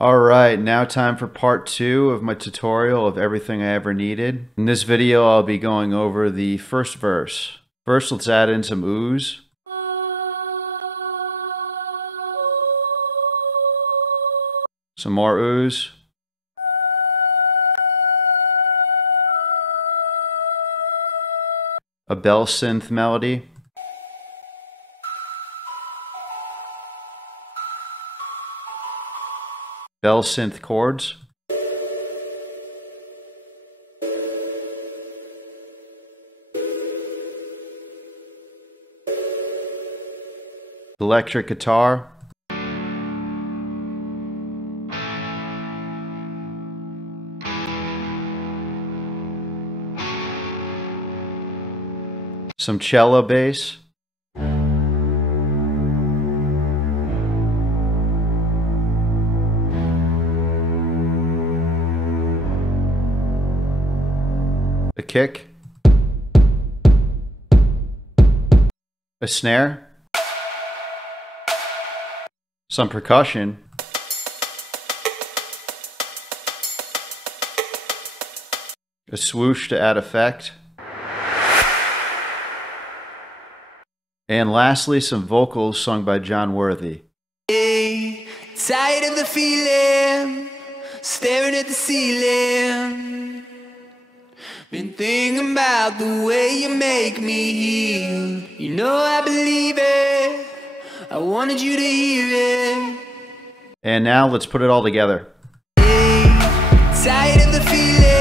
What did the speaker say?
Alright, now time for part 2 of my tutorial of everything I ever needed. In this video, I'll be going over the first verse. First, let's add in some ooze. Some more ooze. A bell synth melody. Bell synth chords. Electric guitar. Some cello bass. A kick. A snare. Some percussion. A swoosh to add effect. And lastly, some vocals sung by John Worthy. Hey, tired of the feeling, staring at the ceiling. Been thinking about the way you make me heal. You know I believe it, I wanted you to hear it. And now let's put it all together. Hey, tired of the feeling.